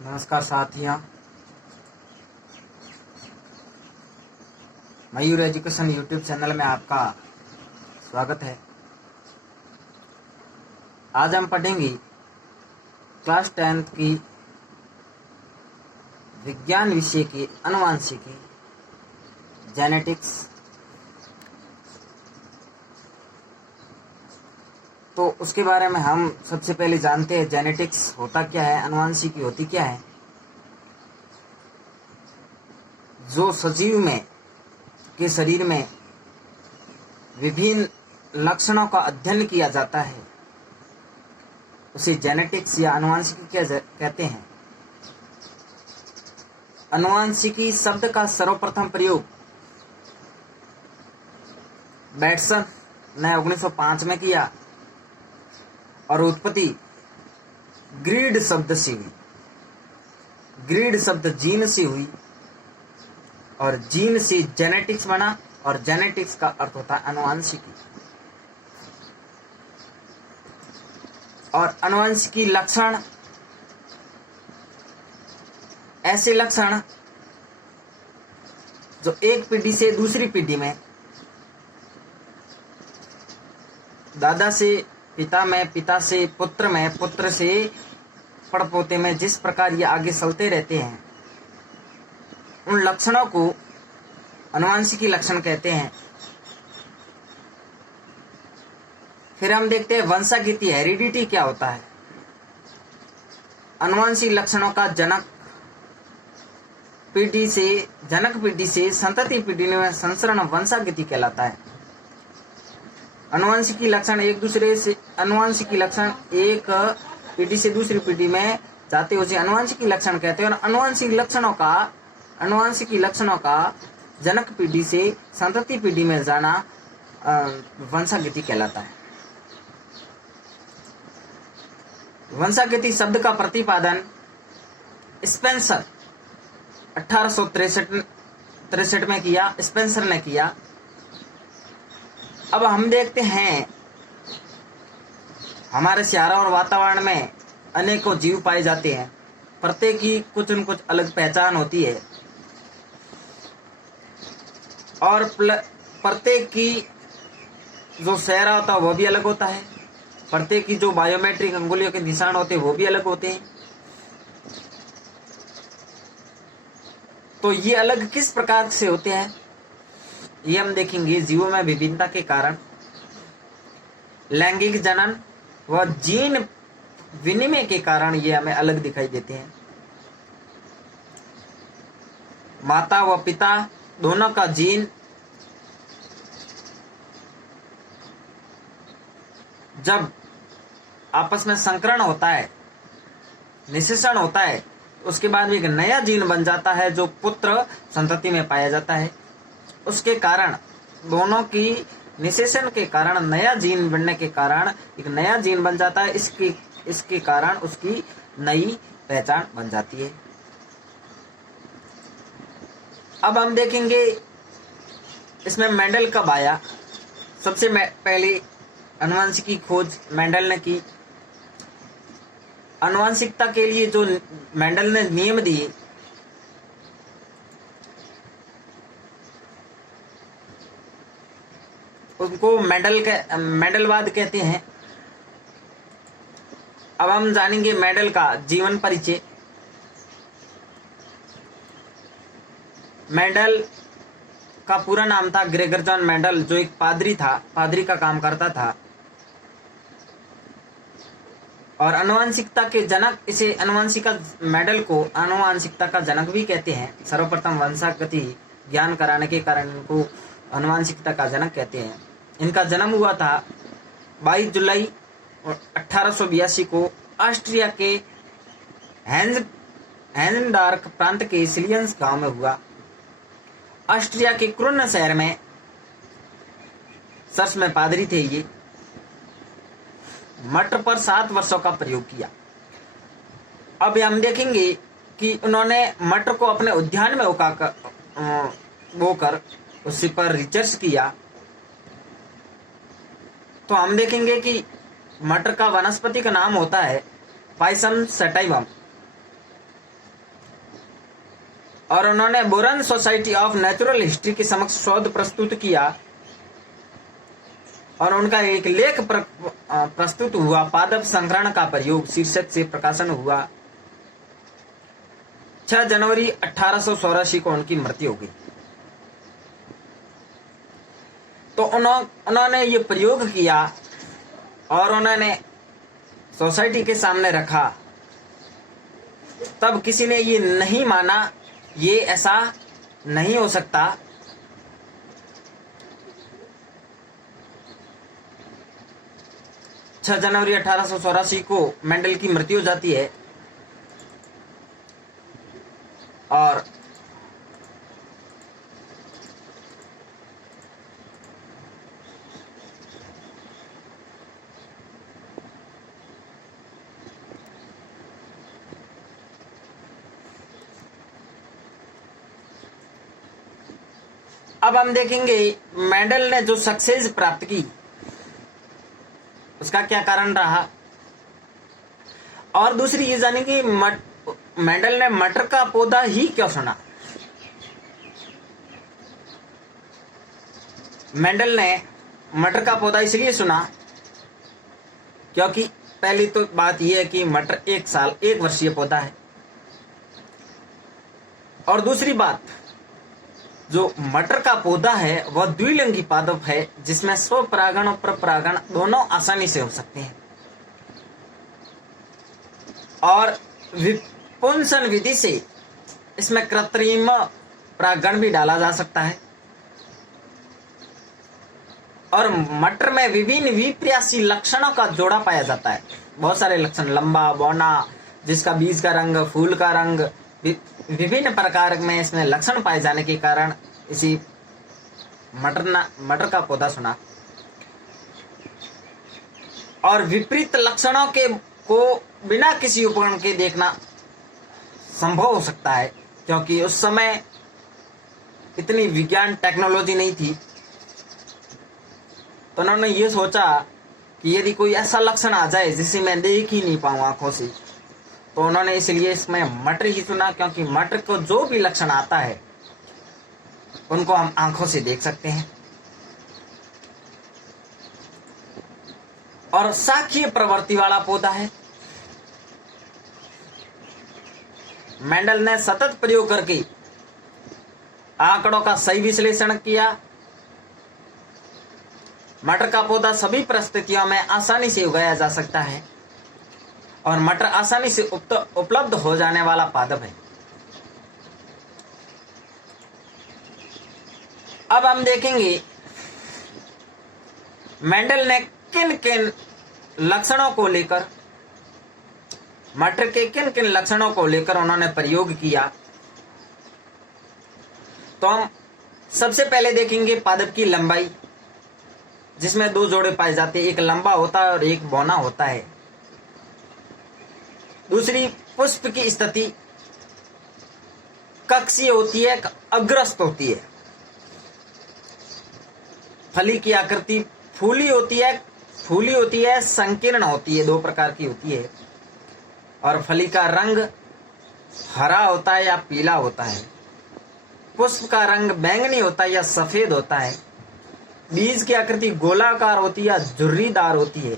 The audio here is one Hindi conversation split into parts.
नमस्कार साथियों, मयूर एजुकेशन यूट्यूब चैनल में आपका स्वागत है। आज हम पढ़ेंगे क्लास 10th की विज्ञान विषय की आनुवंशिकी जेनेटिक्स। तो उसके बारे में हम सबसे पहले जानते हैं जेनेटिक्स होता क्या है, आनुवंशिकी होती क्या है। जो सजीव में के शरीर में विभिन्न लक्षणों का अध्ययन किया जाता है उसे जेनेटिक्स या आनुवंशिकी कहते हैं। आनुवंशिकी शब्द का सर्वप्रथम प्रयोग बैटसन ने 1905 में किया और उत्पत्ति ग्रीड शब्द से हुई। ग्रीड शब्द जीन से हुई और जीन से जेनेटिक्स बना और जेनेटिक्स का अर्थ होता है आनुवंशिकी। और आनुवंशिकी लक्षण ऐसे लक्षण जो एक पीढ़ी से दूसरी पीढ़ी में, दादा से पिता में, पिता से पुत्र में, पुत्र से पड़पोते में जिस प्रकार ये आगे चलते रहते हैं, उन लक्षणों को आनुवंशिकी लक्षण कहते हैं। फिर हम देखते हैं वंशागति, हेरिडिटी क्या होता है। आनुवंशिक लक्षणों का जनक पीढ़ी से संतति पीढ़ी में संचरण वंशागति कहलाता है। आनुवंशिकी लक्षण एक पीढ़ी से दूसरी पीढ़ी में जाते उसे आनुवंशिकी लक्षण कहते हैं। और आनुवंशिकी लक्षणों का जनक पीढ़ी से संतति पीढ़ी में जाना वंशागति कहलाता है। वंशागति शब्द का प्रतिपादन स्पेंसर 1863 में किया, स्पेंसर ने किया। अब हम देखते हैं हमारे चारों और वातावरण में अनेकों जीव पाए जाते हैं, प्रत्येक की कुछ न कुछ अलग पहचान होती है और प्रत्येक की जो चेहरा होता है वो भी अलग होता है, प्रत्येक की जो बायोमेट्रिक अंगुलियों के निशान होते हैं वो भी अलग होते हैं। तो ये अलग किस प्रकार से होते हैं ये हम देखेंगे। जीवों में विभिन्नता के कारण लैंगिक जनन व जीन विनिमय के कारण ये हमें अलग दिखाई देते हैं। माता व पिता दोनों का जीन जब आपस में संकरण होता है, निषेचन होता है, उसके बाद एक नया जीन बन जाता है जो पुत्र संतति में पाया जाता है। उसके कारण दोनों की निषेचन के कारण नया जीन बनने के कारण एक नया जीन बन जाता है। इसके कारण उसकी नई पहचान बन जाती है। अब हम देखेंगे इसमें मेंडल कब आया। सबसे पहले आनुवंशिकी खोज मेंडल ने की। आनुवंशिकता के लिए जो मेंडल ने नियम दिए उनको मेंडलवाद कहते हैं। अब हम जानेंगे मेंडल का जीवन परिचय। मेंडल का पूरा नाम था ग्रेगर जॉन मेंडल, जो एक पादरी था, पादरी का काम करता था और आनुवंशिकता के जनक, इसे मेंडल को आनुवंशिकता का जनक भी कहते हैं। सर्वप्रथम वंशागति ज्ञान कराने के कारण इनको आनुवंशिकता का जनक कहते हैं। इनका जन्म हुआ था 22 जुलाई 1882 को ऑस्ट्रिया के हैंजनडार्क प्रांत के सिलियंस गांव में हुआ। ऑस्ट्रिया के क्रुन शहर में चर्च में पादरी थे। ये मटर पर 7 वर्षों का प्रयोग किया। अब हम देखेंगे कि उन्होंने मटर को अपने उद्यान में बोकर उसी पर रिसर्च किया। तो हम देखेंगे कि मटर का वनस्पति का नाम होता है पाइसम सटाइवम। और उन्होंने boron society of natural history के समक्ष शोध प्रस्तुत किया और उनका एक लेख प्रस्तुत हुआ। पादप संकरण का प्रयोग शीर्षक से प्रकाशन हुआ। 6 जनवरी 1884 को उनकी मृत्यु हो गई। तो उन्होंने ये प्रयोग किया और उन्होंने सोसाइटी के सामने रखा। तब किसी ने ये नहीं माना, ये ऐसा नहीं हो सकता। छह जनवरी 1884 को मेंडल की मृत्यु हो जाती है और अब हम देखेंगे मेंडल ने जो सक्सेस प्राप्त की उसका क्या कारण रहा। और दूसरी ये जानेंगे मेंडल ने मटर का पौधा ही क्यों चुना। मेंडल ने मटर का पौधा इसलिए चुना क्योंकि पहली तो बात यह है कि मटर 1 वर्षीय पौधा है और दूसरी बात, जो मटर का पौधा है वह द्विलिंगी पादप है जिसमें स्वपरागण और परपरागण दोनों आसानी से हो सकते हैं और विपुंसन विधि से इसमें कृत्रिम परागण भी डाला जा सकता है। और मटर में विभिन्न विप्रयासी लक्षणों का जोड़ा पाया जाता है। बहुत सारे लक्षण, लंबा, बौना, जिसका बीज का रंग, फूल का रंग, विभिन्न प्रकार में इसमें लक्षण पाए जाने के कारण इसी मटर का पौधा चुना। और विपरीत लक्षणों को बिना किसी उपकरण के देखना संभव हो सकता है क्योंकि उस समय इतनी विज्ञान टेक्नोलॉजी नहीं थी। तो उन्होंने ये सोचा कि यदि कोई ऐसा लक्षण आ जाए जिसे मैं देख ही नहीं पाऊं आंखों से, तो उन्होंने इसलिए इसमें मटर ही चुना क्योंकि मटर को जो भी लक्षण आता है उनको हम आंखों से देख सकते हैं। और शाखीय प्रवृत्ति वाला पौधा है। मेंडल ने सतत प्रयोग करके आंकड़ों का सही विश्लेषण किया। मटर का पौधा सभी परिस्थितियों में आसानी से उगाया जा सकता है और मटर आसानी से उपलब्ध हो जाने वाला पादप है। अब हम देखेंगे मेंडल ने किन किन लक्षणों को लेकर, मटर के किन किन लक्षणों को लेकर उन्होंने प्रयोग किया। तो हम सबसे पहले देखेंगे पादप की लंबाई, जिसमें 2 जोड़े पाए जाते हैं, एक लंबा होता है और एक बौना होता है। दूसरी, पुष्प की स्थिति कक्षीय होती है, अग्रस्त होती है। फली की आकृति फूली होती है, संकीर्ण होती है, 2 प्रकार की होती है। और फली का रंग हरा होता है या पीला होता है। पुष्प का रंग बैंगनी होता है या सफेद होता है। बीज की आकृति गोलाकार होती है या झुर्रीदार होती है,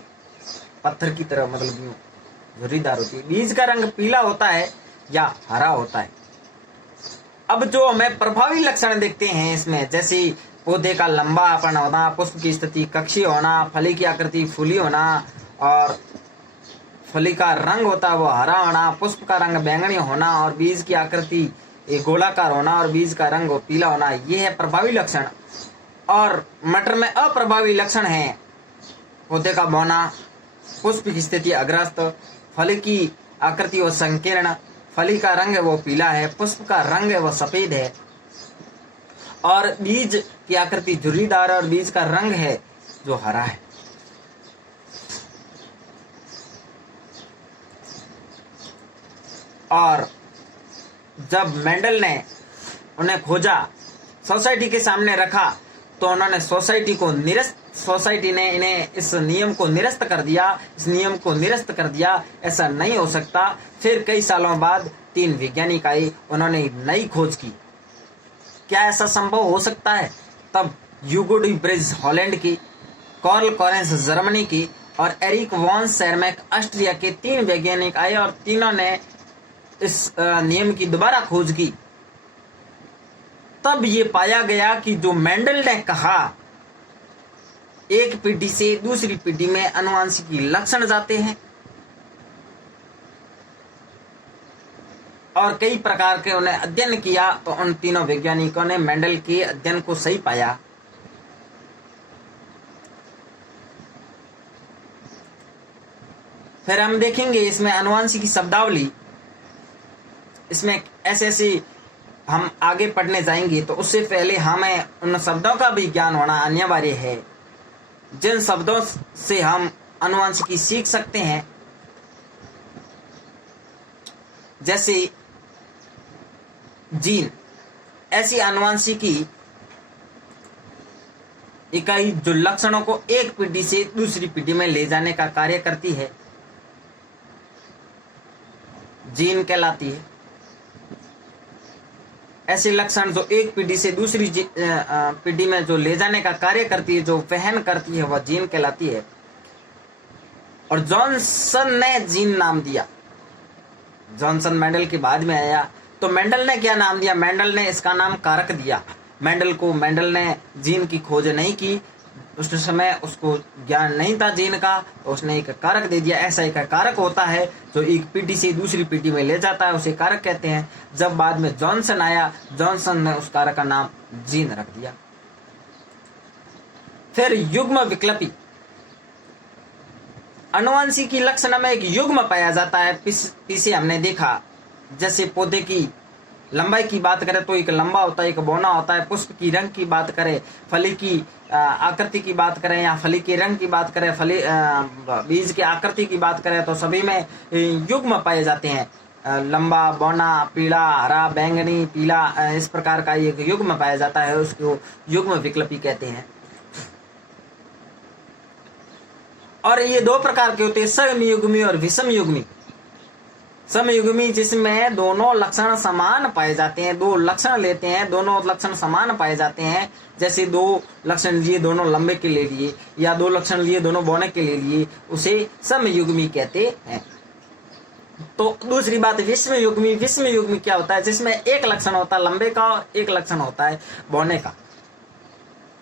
पत्थर की तरह, मतलब झुर्रीदार होती है। बीज का रंग पीला होता है या हरा होता है। अब जो हमें प्रभावी लक्षण देखते हैं इसमें, जैसे पौधे का लंबापन होना, पुष्प की स्थिति कक्षीय होना, फली की आकृति फूली होना और फली का रंग होता है वो हरा होना, पुष्प का रंग बैंगनी होना और बीज की आकृति गोलाकार होना और बीज का रंग पीला होना, ये है प्रभावी लक्षण। और मटर में अप्रभावी लक्षण है पौधे का बौना, पुष्प की स्थिति अग्रस्त, फली की आकृति वो संकीर्ण, फली का रंग है वो पीला है, पुष्प का रंग है वो सफेद है और बीज की आकृति झुर्रीदार और बीज का रंग है जो हरा है। और जब मेंडल ने उन्हें खोजा, सोसाइटी के सामने रखा, तो उन्होंने सोसाइटी ने इन्हें इस नियम को निरस्त कर दिया। ऐसा नहीं हो सकता। फिर कई सालों बाद 3 वैज्ञानिक आए, उन्होंने नई खोज की। क्या ऐसा संभव हो सकता है? तब ह्यूगो डी ब्रिज हॉलैंड की, कार्ल कॉरेंस जर्मनी की और एरिक वॉन शेरमैक ऑस्ट्रिया के 3 वैज्ञानिक आए और तीनों ने इस नियम की दोबारा खोज की। तब ये पाया गया कि जो मेंडल ने कहा, एक पीढ़ी से दूसरी पीढ़ी में आनुवंशिकी लक्षण जाते हैं और कई प्रकार के उन्हें अध्ययन किया, तो उन तीनों वैज्ञानिकों ने मेंडल के अध्ययन को सही पाया। फिर हम देखेंगे इसमें आनुवंशिकी शब्दावली, इसमें ऐसे हम आगे पढ़ने जाएंगे, तो उससे पहले हमें उन शब्दों का भी ज्ञान होना अनिवार्य है जिन शब्दों से हम आनुवंशिकी सीख सकते हैं। जैसे जीन, ऐसी आनुवंशिकी इकाई जो लक्षणों को एक पीढ़ी से दूसरी पीढ़ी में ले जाने का कार्य करती है, जीन कहलाती है। ऐसे लक्षण जो एक पीढ़ी से दूसरी पीढ़ी में जो ले जाने का कार्य करती है, जो वहन करती है, वह जीन कहलाती है। और जॉनसन ने जीन नाम दिया। जॉनसन मेंडल के बाद में आया, तो मेंडल ने क्या नाम दिया? मेंडल ने इसका नाम कारक दिया। मेंडल ने जीन की खोज नहीं की, उस समय उसको ज्ञान नहीं था जीन का, तो उसने एक कारक दे दिया। ऐसा एक कारक होता है जो एक पीढ़ी से दूसरी पीढ़ी में ले जाता है, उसे कारक कहते हैं। जब बाद में जॉनसन आया, जॉनसन ने उस कारक का नाम जीन रख दिया। फिर युग्म विकल्पी, आनुवंशिकी लक्षण में एक युग्म पाया जाता है। पीछे हमने देखा, जैसे पौधे की लंबाई की बात करें तो एक लंबा होता है, एक बौना होता है। पुष्प की रंग की बात करें, फली की आकृति की बात करें या फली के रंग की बात करें, फली बीज की आकृति की बात करें, तो सभी में युग्म पाए जाते हैं। लंबा, बौना, पीला, हरा, बैंगनी, पीला, इस प्रकार का एक युग्म पाया जाता है, उसको युग्म विकल्पी कहते हैं। और ये 2 प्रकार के होते हैं, समयुग्मी और विषमयुग्मी। समयुग्मी जिसमें दोनों लक्षण समान पाए जाते हैं, 2 लक्षण लेते हैं, दोनों लक्षण समान पाए जाते हैं। जैसे 2 लक्षण लिए दोनों लंबे के ले लिए, या 2 लक्षण लिए दोनों बौने के ले लिए, उसे समयुग्मी कहते हैं। तो दूसरी बात विषमयुग्मी। विषमयुग्मी क्या होता है? जिसमें एक लक्षण होता है लंबे का और एक लक्षण होता है बौने का।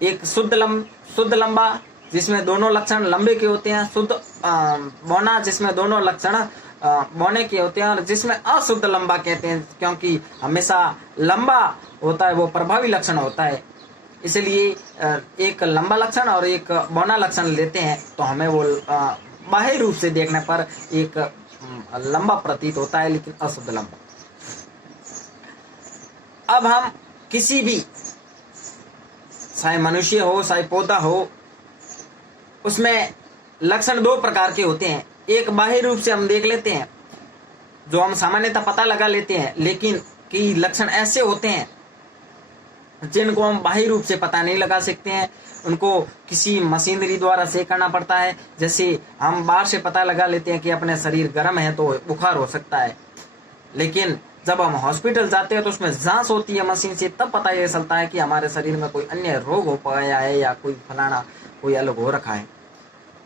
एक शुद्ध लंबा जिसमें दोनों लक्षण लंबे के होते हैं, शुद्ध बौना जिसमें दोनों लक्षण बौने के होते हैं, और जिसमें अशुद्ध लंबा कहते हैं, क्योंकि हमेशा लंबा होता है वो प्रभावी लक्षण होता है। इसलिए एक लंबा लक्षण और एक बौना लक्षण लेते हैं, तो हमें वो बाह्य रूप से देखने पर एक लंबा प्रतीत होता है, लेकिन अशुद्ध लंबा। अब हम किसी भी, चाहे मनुष्य हो चाहे पौधा हो, उसमें लक्षण 2 प्रकार के होते हैं। एक बाह्य रूप से हम देख लेते हैं, जो हम सामान्यतः पता लगा लेते हैं, लेकिन कई लक्षण ऐसे होते हैं जिनको हम बाह्य रूप से पता नहीं लगा सकते हैं, उनको किसी मशीनरी द्वारा से करना पड़ता है। जैसे हम बाहर से पता लगा लेते हैं कि अपने शरीर गर्म है तो बुखार हो सकता है, लेकिन जब हम हॉस्पिटल जाते हैं तो उसमें जांच होती है मशीन से, तब पता ये चलता है कि हमारे शरीर में कोई अन्य रोग हो पाया है या कोई फलाना कोई अलग हो रखा है।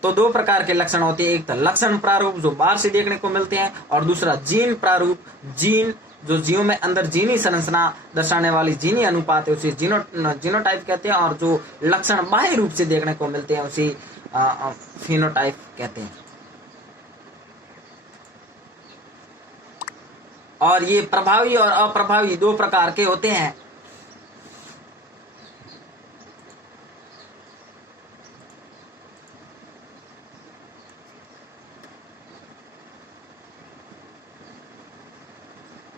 तो 2 प्रकार के लक्षण होते हैं, एक तो लक्षण प्रारूप जो बाहर से देखने को मिलते हैं, और दूसरा जीन प्रारूप। जीन जो जीवों में अंदर जीनी संरचना दर्शाने वाली जीनी अनुपात है, उसे जीनोटाइप कहते हैं, और जो लक्षण बाह्य रूप से देखने को मिलते हैं उसे फिनोटाइप कहते हैं। और ये प्रभावी और अप्रभावी 2 प्रकार के होते हैं।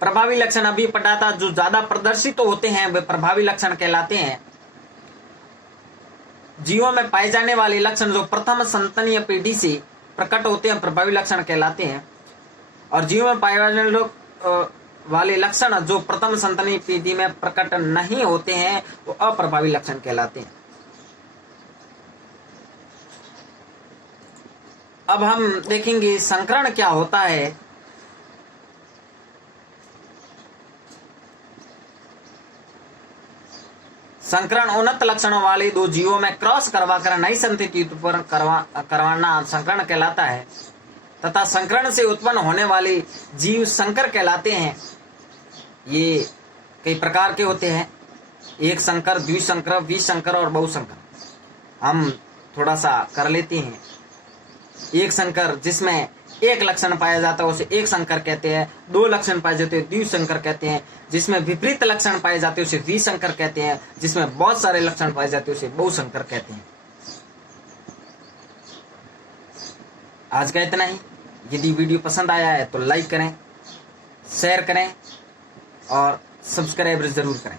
प्रभावी लक्षण अभी पढ़ा था, जो ज्यादा प्रदर्शित होते हैं वे प्रभावी लक्षण कहलाते हैं। जीवों में पाए जाने वाले लक्षण जो प्रथम संतानीय पीढ़ी से प्रकट होते हैं प्रभावी लक्षण कहलाते हैं, और जीवों में पाए जाने वाले लक्षण जो प्रथम संतानीय पीढ़ी में प्रकट नहीं होते हैं वो अप्रभावी लक्षण कहलाते हैं। अब हम देखेंगे संकरण क्या होता है। संकरण उन्नत लक्षणों वाले दो जीवों में क्रॉस करवाकर नई संतति उत्पन्न करवाना संकरण कहलाता है तथा संकरण से उत्पन्न होने वाले जीव संकर कहलाते हैं। ये कई प्रकार के होते हैं, एक संकर, द्विसंकर, विसंकर और बहुसंकर। हम थोड़ा सा कर लेते हैं। एक संकर जिसमें एक लक्षण पाया जाता है उसे एक संकर कहते हैं, दो लक्षण पाए जाते हैं द्विसंकर कहते हैं, जिसमें विपरीत लक्षण पाए जाते हैं उसे विसंकर कहते हैं, जिसमें बहुत सारे लक्षण पाए जाते हैं उसे बहुसंकर कहते हैं। आज का इतना ही। यदि वीडियो पसंद आया है तो लाइक करें, शेयर करें और सब्सक्राइब जरूर करें।